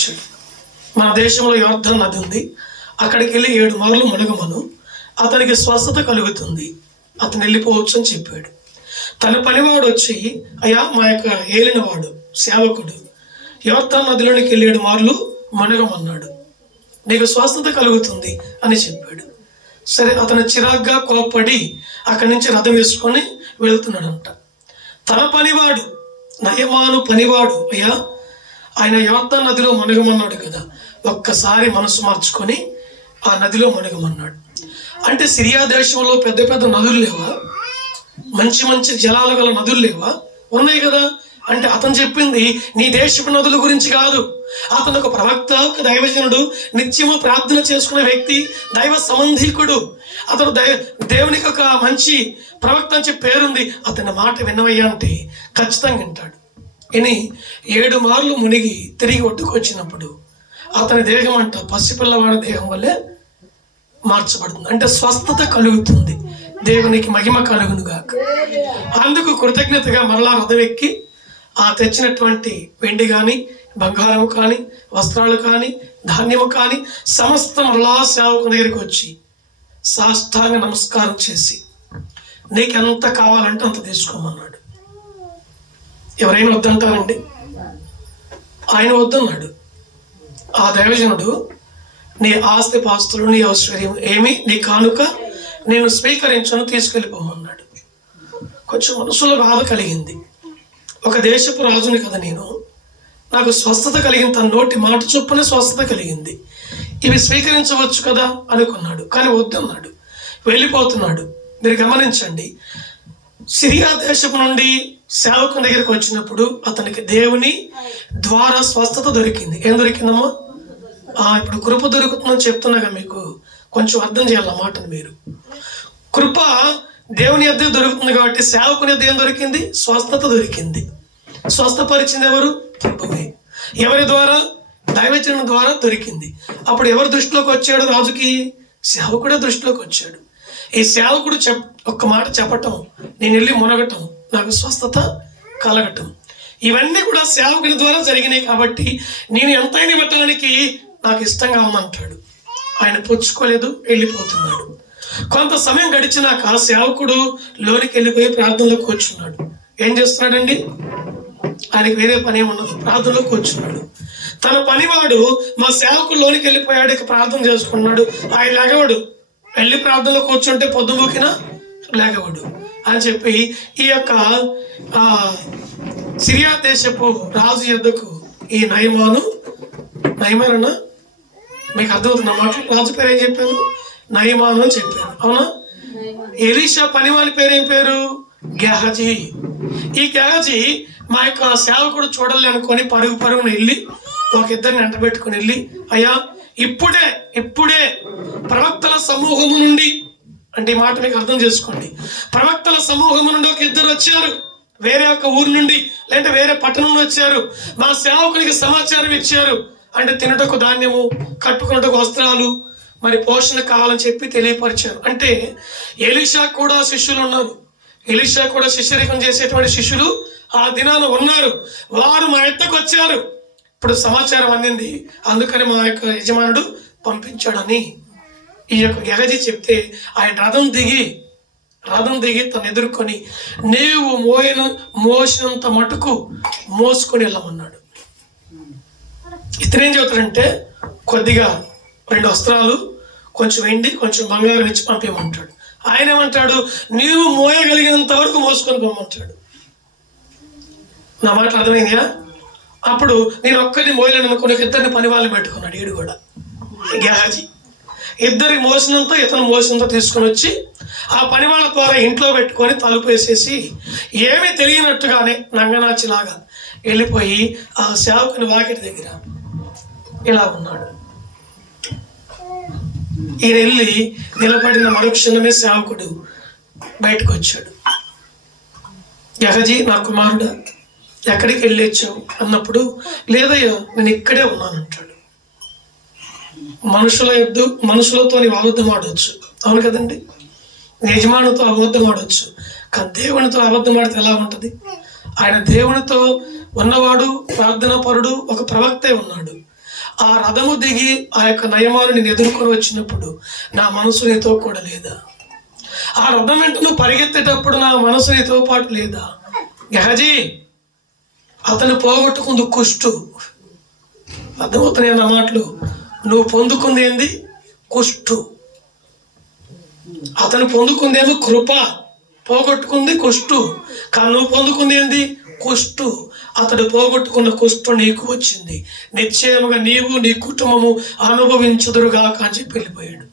వచ్చాడు. మన దేశంలో యోర్దాను నది ఉంది, అక్కడికి వెళ్ళి 7 మార్లు మునగమను, అతనికి స్వస్థత కలుగుతుంది, అతను వెళ్ళిపోవచ్చు అని చెప్పాడు. తన పనివాడు వచ్చి, అయ్యా మా యొక్క ఏలినవాడు సేవకుడు యోర్దాను నదిలోనికి వెళ్ళి 7 మార్లు మునగమన్నాడు, నీకు స్వస్థత కలుగుతుంది అని చెప్పాడు. సరే, అతను చిరాగ్గా కోప్పడి అక్కడి నుంచి రథం వేసుకొని వెళ్తున్నాడంట. తన పనివాడు నయమాను పనివాడు, అయ్యా ఆయన యోర్దాను నదిలో మునగమన్నాడు కదా, ఒక్కసారి మనసు మార్చుకొని ఆ నదిలో మునగమన్నాడు. అంటే సిరియా దేశంలో పెద్ద పెద్ద నదులు లేవా? మంచి మంచి జలాలు గల నదులు లేవా? ఉన్నాయి కదా. అంటే అతను చెప్పింది నీ దేశపు నదుల గురించి కాదు. అతను ఒక ప్రవక్త, ఒక దైవజనుడు, నిత్యము ప్రార్థన చేసుకునే వ్యక్తి, దైవ సంబంధికుడు. అతను దేవునికి ఒక మంచి ప్రవక్త అని చెప్పి పేరుంది. అతని మాట విన్నవయ్యా అంటే ఖచ్చితంగా వింటాడు. ఇని 7 మార్లు మునిగి తిరిగి ఒడ్డుకు వచ్చినప్పుడు అతని దేహం అంట పసిపిల్లవాడి దేహం వల్లే మార్చబడుతుంది. అంటే స్వస్థత కలుగుతుంది. దేవునికి మహిమ కలుగును గాక. అందుకు కృతజ్ఞతగా మరలా రథం ఎక్కి ఆ తెచ్చినటువంటి వెండి కానీ, బంగారం కానీ, వస్త్రాలు కానీ, ధాన్యము కానీ సమస్త మరలా సేవకు దగ్గరికి వచ్చి సాష్టాంగ నమస్కారం చేసి, నీకు ఎంత కావాలంటే అంత తీసుకోమన్నాడు. ఎవరైనా వద్దంటారండి? ఆయన వద్దన్నాడు. ఆ దైవజనుడు, నీ ఆస్తి పాస్తులు, నీ ఐశ్వర్యం ఏమి, నీ కానుక నేను స్వీకరించను, తీసుకెళ్ళిపోమన్నాడు. కొంచెం మనసులో బాధ కలిగింది. ఒక దేశపు రాజుని కదా నేను, నాకు స్వస్థత కలిగింది, తన నోటి మాట చొప్పున స్వస్థత కలిగింది, ఇవి స్వీకరించవచ్చు కదా అనుకున్నాడు. కానీ వద్దన్నాడు, వెళ్ళిపోతున్నాడు. మీరు గమనించండి, సిరియా దేశపు నుండి సేవకుని దగ్గరికి వచ్చినప్పుడు అతనికి దేవుని ద్వారా స్వస్థత దొరికింది. ఏం దొరికిందమ్మా? ఇప్పుడు కృప దొరుకుతుందని చెప్తున్నాగా, మీకు కొంచెం అర్థం చేయాలి మాటను మీరు. కృప దేవుని యొద్ద దొరుకుతుంది కాబట్టి సేవకుని యొద్ద ఏం దొరికింది? స్వస్థత దొరికింది. స్వస్థపరిచింది ఎవరు? ప్రభువే. ఎవరి ద్వారా? దైవజనుని ద్వారా దొరికింది. అప్పుడు ఎవరు దృష్టిలోకి వచ్చాడు రాజుకి? సేవకుడే దృష్టిలోకి వచ్చాడు. ఈ సేవకుడు ఒక్క మాట చెప్పటం, నేను వెళ్ళి మునగటం, నాకు స్వస్థత కలగటం, ఇవన్నీ కూడా సేవకుని ద్వారా జరిగినాయి కాబట్టి నేను ఎంతైనా ఇవ్వటానికి నాకు ఇష్టంగా ఉందంటాడు. ఆయన పుచ్చుకోలేదు, వెళ్ళిపోతున్నాడు. కొంత సమయం గడిచినాక సేవకుడు లోనికి వెళ్ళిపోయి ప్రార్థనలో కూర్చున్నాడు. ఏం చేస్తున్నాడండి? ఆయనకి వేరే పని ఏమున్నది, ప్రార్థనలో కూర్చున్నాడు. తన పనివాడు మా సేవకుడు లోనికి వెళ్ళిపోయాడు, ఇక ప్రార్థన చేసుకున్నాడు. ఆయన లేగవాడు, వెళ్ళి ప్రార్థనలో కూర్చుంటే పొద్దుమూకిన లేగవాడు అని చెప్పి ఈ యొక్క సిరియా దేశపు రాజు యొద్దకు ఈ నయమానా మీకు అర్థమవుతున్న మాట. రాజు పేరు ఏం చెప్పాను? నయమాను అని చెప్పాను, అవునా? ఎలీషా పనివాని పేరు ఏం పేరు? గెహజీ. ఈ గెహజీ మా యొక్క సేవకుడు చూడాలి అనుకొని పరుగున వెళ్ళి ఒక ఇద్దరిని ఎంటబెట్టుకుని వెళ్ళి, అయ్యా ఇప్పుడే ప్రవక్తల సమూహము నుండి, అంటే ఈ మాట మీకు అర్థం చేసుకోండి, ప్రవక్తల సమూహము నుండి ఒక ఇద్దరు వచ్చారు, వేరే ఒక ఊరు నుండి లేదంటే వేరే పట్టణం నుండి వచ్చారు, మా సేవకునికి సమాచారం ఇచ్చారు. అంటే తినటకు ధాన్యము, కట్టుకున్నటకు వస్త్రాలు, మరి పోషణ కావాలని చెప్పి తెలియపరిచారు. అంటే ఎలీషా కూడా శిష్యులు ఉన్నారు. ఎలీషా కూడా శిష్యరికం చేసేటువంటి శిష్యులు ఆ దినాన ఉన్నారు. వారు మా యొద్దకు వచ్చారు. ఇప్పుడు సమాచారం అందింది, అందుకని మా యొక్క యజమానుడు పంపించాడని ఈ యొక్క గెహజీ చెప్తే ఆయన రథం దిగి తను ఎదుర్కొని, నీవు మోసినంత మటుకు మోసుకొని వెళ్ళమన్నాడు. ఇతనేం చెబుతాడంటే, కొద్దిగా 2 వస్త్రాలు, కొంచెం వెండి, కొంచెం బంగారం ఇచ్చి పంపించమంటాడు. ఆయన ఏమంటాడు? నీవు మోయగలిగినంత వరకు మోసుకొని పోమంటాడు. నా మాట అర్థమైందా? అప్పుడు నేను ఒక్కరిని మోయలేను అనుకుని 2 పని వాళ్ళని పెట్టుకున్నాడు. ఈడు కూడా గెహజీ ఇద్దరికి మోసినంత, ఇతను మోసినంత తీసుకొని వచ్చి ఆ పని వాళ్ళ ద్వారా ఇంట్లో పెట్టుకొని తలుపు వేసేసి ఏమీ తెలియనట్టుగానే నంగనాచిలాగా వెళ్ళిపోయి ఆ సేవకుని వాకిటి దగ్గర ఇలా ఉన్నాడు. ఈయన వెళ్ళి నిలబడిన మరుక్షణమే సేవకుడు బయటకు వచ్చాడు. గెహజీ, నా కుమారుడా, ఎక్కడికి వెళ్ళొచ్చావు అన్నప్పుడు, లేదయ్యా నేను ఇక్కడే ఉన్నానంటాడు. మనుషులతో నీవు అబద్ధం ఆడవచ్చు, అవును కదండి, యజమానుతో అబద్ధం ఆడవచ్చు, కానీ దేవునితో అబద్ధం ఆడితే ఎలా ఉంటుంది? ఆయన దేవునితో ఉన్నవాడు, ప్రార్థనా పరుడు, ఒక ప్రవక్తే ఉన్నాడు. ఆ రథము దిగి ఆ యొక్క నయమాను నేను ఎదుర్కొని వచ్చినప్పుడు నా మనసు నీతో కూడా లేదా? ఆ రథం వెంట నువ్వు పరిగెత్తేటప్పుడు నా మనసు నీతో పాటు లేదా? గెహజీ అతను పోగొట్టుకుంది కుష్టు. అర్థమవుతున్నాయి అన్న మాటలు. నువ్వు పొందుకుంది ఏంది? కుష్టు. అతను పొందుకుందేమో కృప, పోగొట్టుకుంది కుష్టు. కానీ నువ్వు పొందుకుంది ఏంది? కుష్టు. అతడు పోగొట్టుకున్న కుష్టు నీకు వచ్చింది. నిశ్చయముగా నీవు నీ కుటుంబము అనుభవించుదురుగాక అని చెప్పి వెళ్ళిపోయాడు.